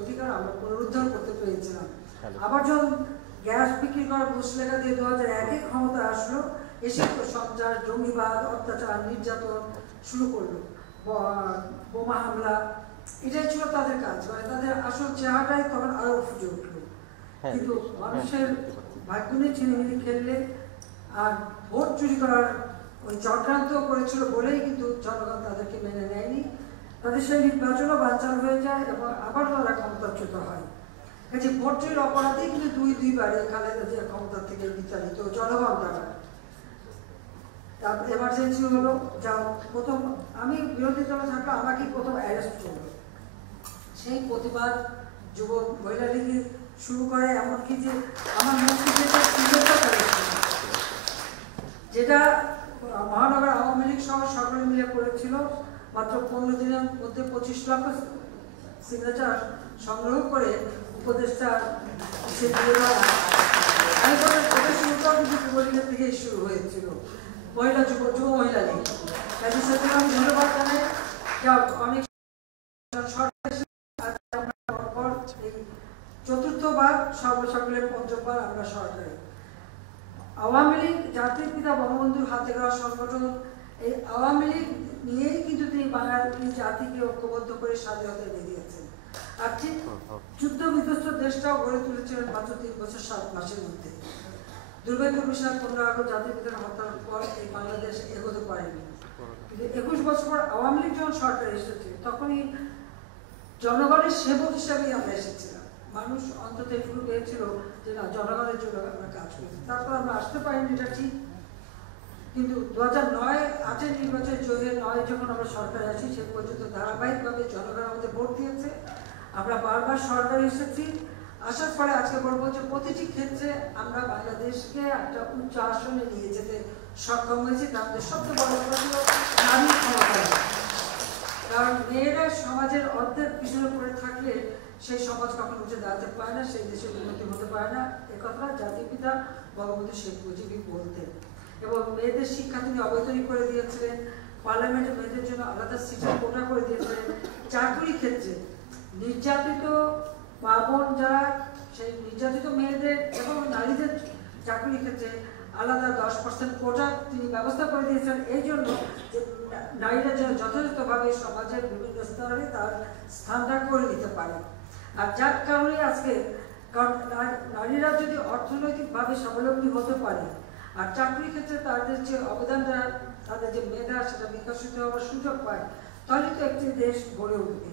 অধিকার আমরা পুনরুদ্ধার করতে পেরেছিলাম। আবার যখন গ্যাস বিক্রি করার ঘোষণা দিয়ে 2001-এ ক্ষমতা আসলো, এসে সন্ত্রাস, জঙ্গিবাদ, অত্যাচার, নির্যাতন শুরু করলো, বোমা হামলা, এটাই ছিল তাদের কাজ। মানে তাদের আসল চেহারাটাই তখন আরো ফুটে উঠলো। কিন্তু মানুষের ভাগ্য নিয়ে ছিনিমিনি খেললে আর ভোট চুরি করার ওই চক্রান্ত করেছিল বলেই কিন্তু জনগণ তাদেরকে মেনে নেয়নি। তাদের সেই নির্বাচনও বানচাল হয়ে যায় এবং আবার তারা ক্ষমতাচ্যুত হয়। কাজে ভোট চুরির অপরাধে কিন্তু দুইবারে খালেদা জিয়া ক্ষমতা থেকে বিতাড়িত জনগণ দ্বারা। তারপর এমার্জেন্সি হলো, যা প্রথম আমি বিরোধী দলে থাকলে আমাকেই প্রথম অ্যারেস্ট করলো। সেই প্রতিবাদ যুব মহিলা লীগ শুরু করে, এমনকি যে আমার যেটা মহানগর আওয়ামী লীগ সহ সকলে মিলে করেছিল, মাত্র 15 দিনের মধ্যে 25 লক্ষ সিগনেচার সংগ্রহ করে উপদেষ্টা যুবলীগের থেকেই শুরু হয়েছিল, যুব মহিলা লীগ। কাজে সেটা আমি ধন্যবাদ জানাই। অনেক চতুর্থবার সর্বসকলের পঞ্চমবার আমরা সরকারি। আওয়ামী লীগ জাতির পিতা বঙ্গবন্ধুর হাতে গড়া সংগঠন। এই আওয়ামী লীগ নিয়েই কিন্তু তিনি বাঙালি জাতিকে ঐক্যবদ্ধ করে স্বাধীনতা এনে দিয়েছেন। আর ঠিক যুদ্ধ বিধ্বস্ত দেশটাও গড়ে তুলেছিলেন মাত্র 3 বছর 7 মাসের মধ্যে। দুর্ভাগ্যের বিষয় 15 আগস্ট জাতির পিতার হত্যার পর এই বাংলাদেশ এগোতে পারেনি। কিন্তু 21 বছর পর আওয়ামী লীগ যখন সরকার এসেছে, তখনই জনগণের সেবক হিসাবেই আমরা এসেছিলাম। মানুষ অন্তত এটুকু পেয়েছিল যে না, জনগণের জন্য আমরা কাজ করি। তারপর আমরা আসতে পারিনি, এটা ঠিক। কিন্তু 2009-8-এর নির্বাচনে জয়ের 9 যখন আমরা সরকারে আসি, সে পর্যন্ত ধারাবাহিকভাবে জনগণ আমাদের ভোট দিয়েছে। আমরা বারবার সরকারে এসেছি। আসার পরে আজকে বলবো যে প্রতিটি ক্ষেত্রে আমরা বাংলাদেশকে একটা উচ্চ আসনে নিয়ে যেতে সক্ষম হয়েছি। তার মধ্যে সবচেয়ে বড় কথা হলো নারী ক্ষমতা। কারণ মেয়েরা সমাজের অর্ধেক পিছনে পড়ে থাকলে সেই সমাজ কখন উঠে দাঁড়াতে পারে না, সেই দেশের উন্নতি হতে পারে না। একথা জাতির পিতা বঙ্গবন্ধু শেখ মুজিবই বলতেন। এবং মেয়েদের শিক্ষা তিনি অবৈতনিক করে দিয়েছিলেন। পার্লামেন্টে মেয়েদের জন্য আলাদা সিটের কোটা করে দিয়েছিলেন। চাকরি ক্ষেত্রে নির্যাতিত মা বোন যারা, সেই নির্যাতিত মেয়েদের এবং নারীদের চাকরির ক্ষেত্রে আলাদা 10% কোটা তিনি ব্যবস্থা করে দিয়েছেন, এই জন্য যে নারীরা যেন যথাযথভাবে সমাজের বিভিন্ন স্তরে তার স্থানটা করে নিতে পারে। আর যার কারণে আজকে, কারণ নারীরা যদি অর্থনৈতিকভাবে স্বাবলম্বী হতে পারে আর চাকরির ক্ষেত্রে তাদের যে অবদানটা, তাদের যে মেধা, সেটা বিকশিত হওয়ার সুযোগ পায়, তাহলে তো একটি দেশ গড়ে উঠবে।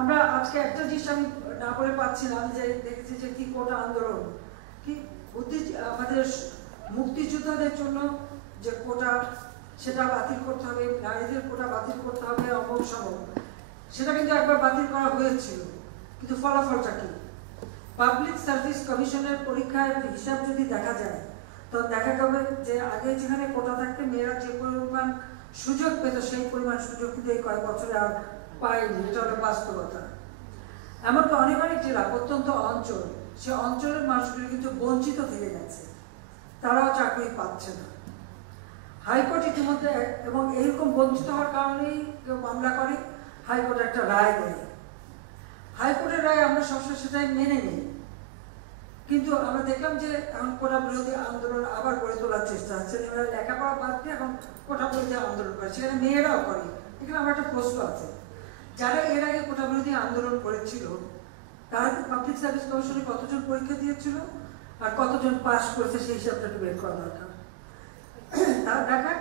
আমরা আজকে একটা জিনিস আমি না বলে পাচ্ছিলাম, যে দেখেছি যে কি কোটা আন্দোলন, কি আমাদের মুক্তিযোদ্ধাদের জন্য যে কোটা, সেটা বাতিল করতে হবে, নারীদের কোটা বাতিল করতে হবে, অমক সমক, সেটা কিন্তু একবার বাতিল করা হয়েছিল। কিন্তু ফলাফলটা কি? পাবলিক সার্ভিস কমিশনের পরীক্ষার হিসাব যদি দেখা যায়, তো দেখা যাবে যে আগে যেখানে কোটা থাকতে মেয়েরা যে পরিমাণ সুযোগ পেত, সেই পরিমাণ সুযোগ কিন্তু এই কয়েক বছরে আর পায়নি। এটা হলো বাস্তবতা। এমনকি অনেক অনেক জেলা, প্রত্যন্ত অঞ্চল, সে অঞ্চলের মানুষগুলো কিন্তু বঞ্চিত থেকে গেছে, তারাও চাকরি পাচ্ছে না। হাইকোর্ট ইতিমধ্যে, এবং এইরকম বঞ্চিত হওয়ার কারণেই কেউ মামলা করে, হাইকোর্ট একটা রায় দেয়। হাইকোর্টের রায় আমরা সবসময় সেটাই মেনে নিই। কিন্তু আমরা দেখলাম যে এখন কোটা বিরোধী আন্দোলন আবার গড়ে তোলার চেষ্টা হচ্ছে। ছেলেমেয়েরা লেখাপড়া বাদ দিয়ে এখন কোটা বিরোধী আন্দোলন করে, সেখানে মেয়েরাও করে। এখানে আমার একটা প্রশ্ন আছে, যারা এর আগে কোটা বিরোধী আন্দোলন করেছিল, তারা পাবলিক সার্ভিস কমিশনে কতজন পরীক্ষা দিয়েছিল আর কতজন পাস করেছে, সেই হিসাবটা একটু বের করা দরকার। তারা দেখাক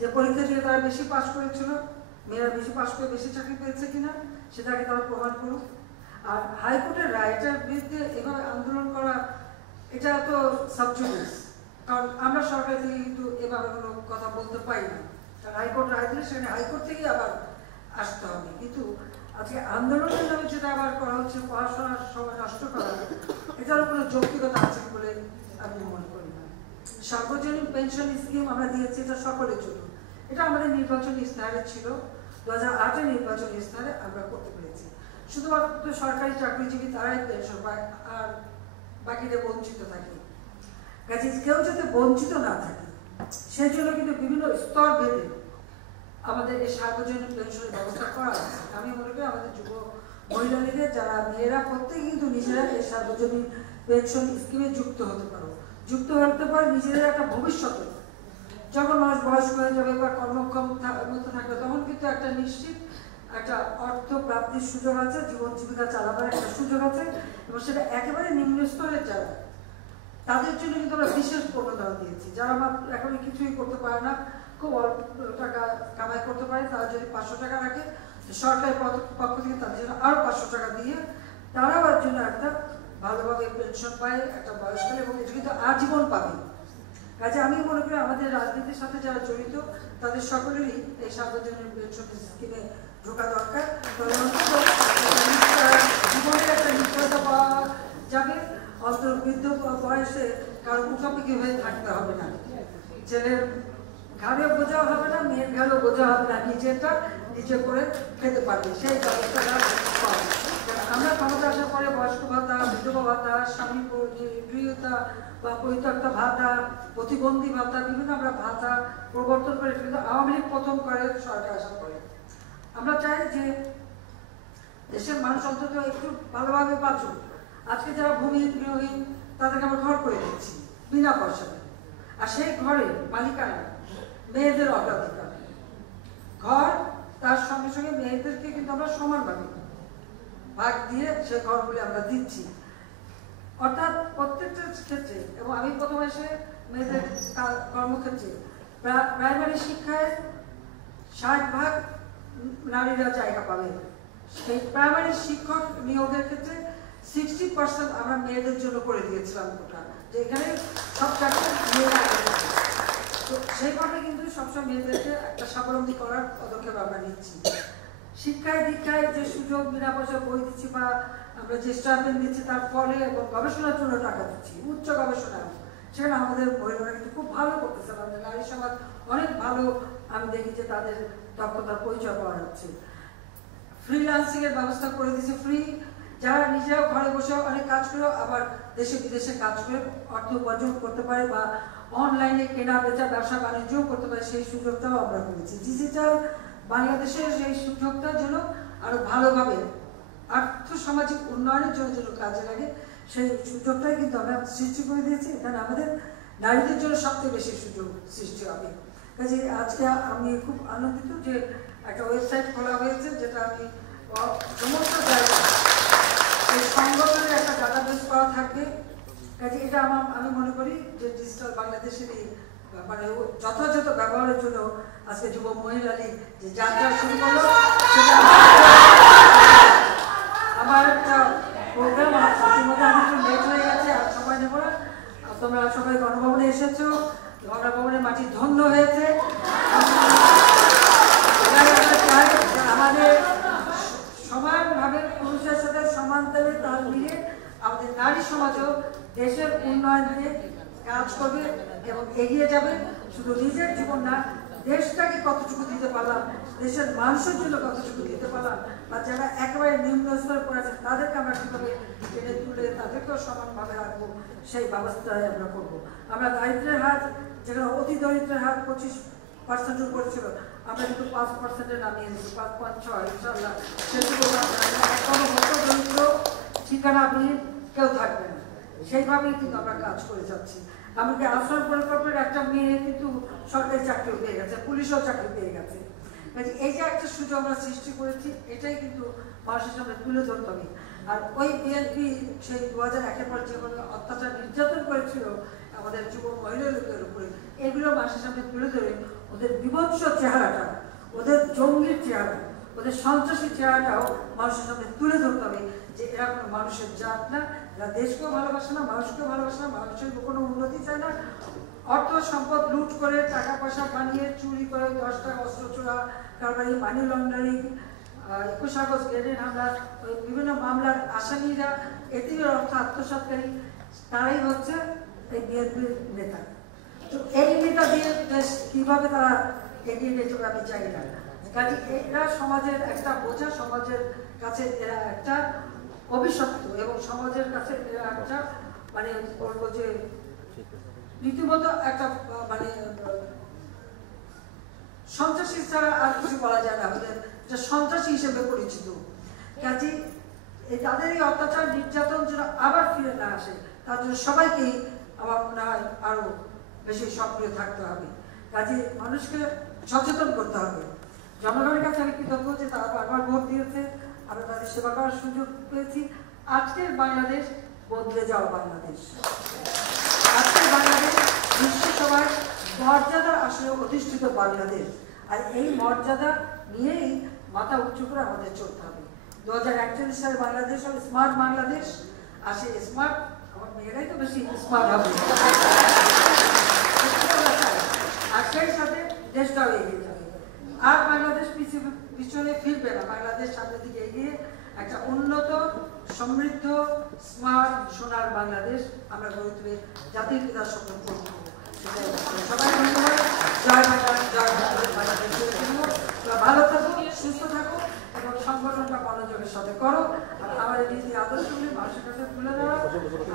যে পরীক্ষা দিয়ে তারা বেশি পাস করেছিল, মেয়েরা বেশি পাস করে বেশি চাকরি পেয়েছে কিনা, সেটাকে তারা প্রমাণ করুক। আর হাইকোর্টের রায়টার বিরুদ্ধে এভাবে আন্দোলন করা, এটা তো সাবজুডিস। কারণ আমরা সরকার থেকে কিন্তু এভাবে কোনো কথা বলতে পারি না। কারণ হাইকোর্ট রায় দিলে সেখানে হাইকোর্ট থেকেই আবার আসতে হবে। কিন্তু আজকে আন্দোলনের নামে যেটা আবার করা হচ্ছে, পড়াশোনার সময় নষ্ট করা, এটারও কোনো যৌক্তিকতা আছে বলে আমি মনে করি না। সার্বজনীন পেনশন স্কিম আমরা দিয়েছি, এটা সকলের জন্য। এটা আমাদের নির্বাচনী ইস্তাহারে ছিল, 2008-এর নির্বাচনী ইস্তাহারে আমরা করতে পেরেছি। শুধুমাত্র সরকারি চাকরিজীবী তারাই পেনশন পায়, আর বাকিরা বঞ্চিত থাকে। কাজে কেউ যাতে বঞ্চিত না থাকে, সেই জন্য কিন্তু বিভিন্ন স্তর ভেদে আমাদের এই সার্বজনীন পেনশনের ব্যবস্থা করা আছে। আমি মনে করি আমাদের যুব মহিলা লীগের যারা মেয়েরা প্রত্যেকে কিন্তু নিজেরা এই সার্বজনীন পেনশন স্কিমে যুক্ত হতে পারে নিজেদের একটা ভবিষ্যতে যখন মানুষ বয়স্ক হয়ে যাবে বা কর্মক্ষম থাকবে তখন কিন্তু একটা নিশ্চিত একটা অর্থ প্রাপ্তির সুযোগ আছে, জীবন জীবিকা চালাবার একটা সুযোগ আছে এবং সেটা একেবারে নিম্ন স্তরের যারা তাদের জন্য কিন্তু আমরা বিশেষ প্রণোদনা দিয়েছি। যারা এখন কিছুই করতে পারে না, খুব অল্প টাকা কামাই করতে পারে, তারা যদি 500 টাকা রাখে সরকারের পক্ষ থেকে তাদের জন্য আরো 500 টাকা দিয়ে তারাও এর জন্য একটা ভালোভাবে পেনশন পায় একটা বয়সকালে এবং এটা কিন্তু আজীবন পাবে। কাজে আমি মনে করি আমাদের রাজনীতির সাথে যারা জড়িত তাদের সকলেরই এই সার্বজনীন পেনশন স্কিমে ঢোকা দরকার। জীবনের একটা নিশ্চয়তা পাওয়া যাবে, অন্তর্বৃদ্ধ বয়সে কারো মুখামুখি হয়ে থাকতে হবে না, ছেলের ঘাড়ে বোঝা হবে না, মেয়ের ঘাড়েও বোঝা হবে না, নিজেরটা নিজে করে খেতে পারবে সেই ব্যবস্থাটা পাবে। আমরা ক্ষমতা আসার পরে বয়স্ক ভাতা, বিধবা ভাতা, স্বামী গৃহীতা বা পরিত্যক্ত ভাতা, প্রতিবন্ধী ভাতা, বিভিন্ন আমরা ভাতা প্রবর্তন করে, কিন্তু আওয়ামী লীগ প্রথম করে সরকার আসার পরে। আমরা চাই যে দেশের মানুষ অন্তত একটু ভালোভাবে বাঁচুক। আজকে যারা ভূমিহীন গৃহহীন তাদেরকে আমরা ঘর করে দিচ্ছি বিনা পয়সাতে, আর সেই ঘরে মালিকানা মেয়েদের অগ্রাধিকার। ঘর তার সঙ্গে সঙ্গে মেয়েদেরকে কিন্তু আমরা সমানভাবে ভাগ দিয়ে সেই ঘরগুলি আমরা দিচ্ছি, অর্থাৎ প্রত্যেকটা ক্ষেত্রে। এবং আমি প্রথম এসে মেয়েদের কর্মক্ষেত্রে প্রাইমারি শিক্ষায় 60% নারীরা জায়গা পাবে। সেই প্রাইমারি শিক্ষক নিয়োগের ক্ষেত্রে 60% আমরা মেয়েদের জন্য করে দিয়েছিলাম ওটা, যে এখানে সব চাকরি মেয়েরা। তো সেইভাবে কিন্তু সবসময় মেয়েদেরকে একটা স্বাবলম্বী করার পদক্ষেপ আমরা নিচ্ছি। শিক্ষায় দীক্ষায় যে সুযোগ, বিনা পয়সা বই দিচ্ছি বা আমরা যে স্টাইপেন্ড দিচ্ছি তার ফলে, এবং গবেষণার জন্য টাকা দিচ্ছি, উচ্চ গবেষণা, সেখানে আমাদের মহিলারা কিন্তু খুব ভালো করতেছে। আমাদের নারী সমাজ অনেক ভালো, আমি দেখি যে তাদের দক্ষতার পরিচয় পাওয়া যাচ্ছে। ফ্রিল্যান্সিং এর ব্যবস্থা করে দিচ্ছে, ফ্রি, যারা নিজেরাও ঘরে বসে অনেক কাজ করে আবার দেশে বিদেশে কাজ করে অর্থ উপার্জন করতে পারে বা অনলাইনে কেনা বেচা ব্যবসা বাণিজ্যও করতে পারে, সেই সুযোগটাও আমরা করেছি। ডিজিটাল বাংলাদেশের সেই সুযোগটা যেন আরো ভালোভাবে আর্থসামাজিক উন্নয়নের জন্য যেন কাজে লাগে, সেই সুযোগটাই কিন্তু আমরা সৃষ্টি করে দিয়েছি। এখানে আমাদের নারীদের জন্য সবচেয়ে বেশি সুযোগ সৃষ্টি হবে। কাজে আজকে আমি খুব আনন্দিত যে একটা ওয়েবসাইট খোলা হয়েছে, যেটা আমি সমস্ত জায়গায় এই সংগঠনের একটা ডাটাবেস করা থাকবে। কাজে এটা আমি মনে করি যে ডিজিটাল বাংলাদেশের এই মানে যথাযথ ব্যবহারের জন্য আজকে যুব মহিলা লীগ যে যাত্রা শুরু করলো, সেটা আমার একটা প্রোগ্রাম। ইতিমধ্যে আমি একটু লেট হয়ে গেছে, আর সময় নেব না। তোমরা সবাই গণভবনে এসেছো, গণভবনের মাটি ধন্য হয়েছে। আমাদের সমানভাবে পুরুষের সাথে সমান তালে তাল মিলিয়ে আমাদের নারী সমাজও দেশের উন্নয়নে কাজ করবে এবং এগিয়ে যাবে। শুধু নিজের জীবন না, দেশটাকে কতটুকু দিতে পারলাম, দেশের মানুষের জন্য কতটুকু দিতে পারলাম, বা যারা একেবারে নিম্ন স্তরে পড়েছেন তাদেরকে আমরা কীভাবে টেনে তুলে তাদেরকেও সমানভাবে রাখবো, সেই ব্যবস্থায় আমরা করবো। আমরা দারিদ্রের হার, যেখানে অতি দরিদ্রের হার 25% উপর ছিল, আমরা কিন্তু 5% নামিয়ে এনেছি, 5.6 ইনশাল্লাহ। সেটুকু কোনো মতো দরিদ্র ঠিকানাবিহীন কেউ থাকবে না, সেইভাবেই কিন্তু আমরা কাজ করে যাচ্ছি। আমাকে আশ্রয় পরিকল্পনার একটা মেয়ে কিন্তু সরকারি চাকরি পেয়ে গেছে, পুলিশও চাকরি পেয়ে গেছে। এই যে একটা সুযোগ আমরা সৃষ্টি করেছি, এটাই কিন্তু মানুষের সামনে তুলে ধরতে হবে। আর ওই বিএনপি সেই 2001-এর পর যেভাবে অত্যাচার নির্যাতন করেছিল আমাদের যুব মহিলা লোকের উপরে, এগুলো মানুষের সামনে তুলে ধরে ওদের বিভৎস চেহারাটা, ওদের জঙ্গির চেহারা, ওদের সন্ত্রাসী চেহারাটাও মানুষের সামনে তুলে ধরতে হবে যে এরা কোনো মানুষের জাত না, এরা দেশকেও ভালোবাসে না, মানুষকেও ভালোবাসে না, মানুষের কোনো উন্নতি চায় না। অর্থ সম্পদ লুট করে, টাকা পয়সা বানিয়ে, চুরি করে, 10 টাকা অস্ত্র চোরা কারবারি, মানি লন্ডারিং, 21 আগস্ট গ্রেনেড হামলা, ওই বিভিন্ন মামলার আসামিরা, এতে অর্থ আত্মসাৎকারী, তারাই হচ্ছে এই বিএনপির নেতা। তো এই নেতা দিয়ে দেশ কিভাবে তারা এগিয়ে নিয়ে যাবে আমি চাই না। কাজে এরা সমাজের একটা বোঝা, সমাজের কাছে এরা একটা অভিশপ্ত, এবং সমাজের কাছে এরা একটা মানে বলবো যে রীতিমতো একটা মানে সন্ত্রাসী ছাড়া আর কিছু বলা যায় না, আমাদের সন্ত্রাসী হিসেবে পরিচিত। কাজে তাদের এই অত্যাচার নির্যাতন যেন আবার ফিরে না আসে, তার জন্য সবাইকেই আমার মনে হয় আরো বেশি সক্রিয় থাকতে হবে। কাজে মানুষকে সচেতন করতে হবে। জনগণের কাছে আমি কৃতজ্ঞ যে তারা বারবার ভোট দিয়েছে, আমরা তাদের সেবা করার সুযোগ পেয়েছি। আজকের বাংলাদেশ বদলে যাওয়া বাংলাদেশ, আজকের বাংলাদেশ বিশ্বসভায় মর্যাদার আসলে অধিষ্ঠিত বাংলাদেশ। আর এই মর্যাদা নিয়েই মাথা উঁচু করে আমাদের চলতে হবে। 2041 সালে বাংলাদেশ হবে স্মার্ট বাংলাদেশ, আর সেই স্মার্ট আমার মেয়েরাই তো বেশি স্মার্ট হবে, আর সেই সাথে দেশটাও এগিয়ে যাবে। আর বাংলাদেশ পিছনে ফিরবে না, বাংলাদেশ সামনের দিকে এগিয়ে একটা উন্নত, সমৃদ্ধ, স্মার্ট, সোনার বাংলাদেশ আমরা গড়ে তুলে জাতির পিতার স্বপ্ন পূরণ করব। সবাই ধন্যবাদ। জয় বাংলা, জয় বাংলাদেশ। ভালো থাকো, সুস্থ থাকো এবং সংগঠনটা মনোযোগের সাথে করো। আর আমাদের নীতি আদর্শগুলি মানুষের কাছে তুলে ধরা,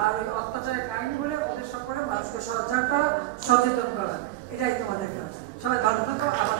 আর ওই অত্যাচারের কাহিনী বলে ওদের সব করে মানুষকে সজাগ করা, সচেতন করা, এটাই তোমাদের কাজ। সবাই ভালো থাকো, আবার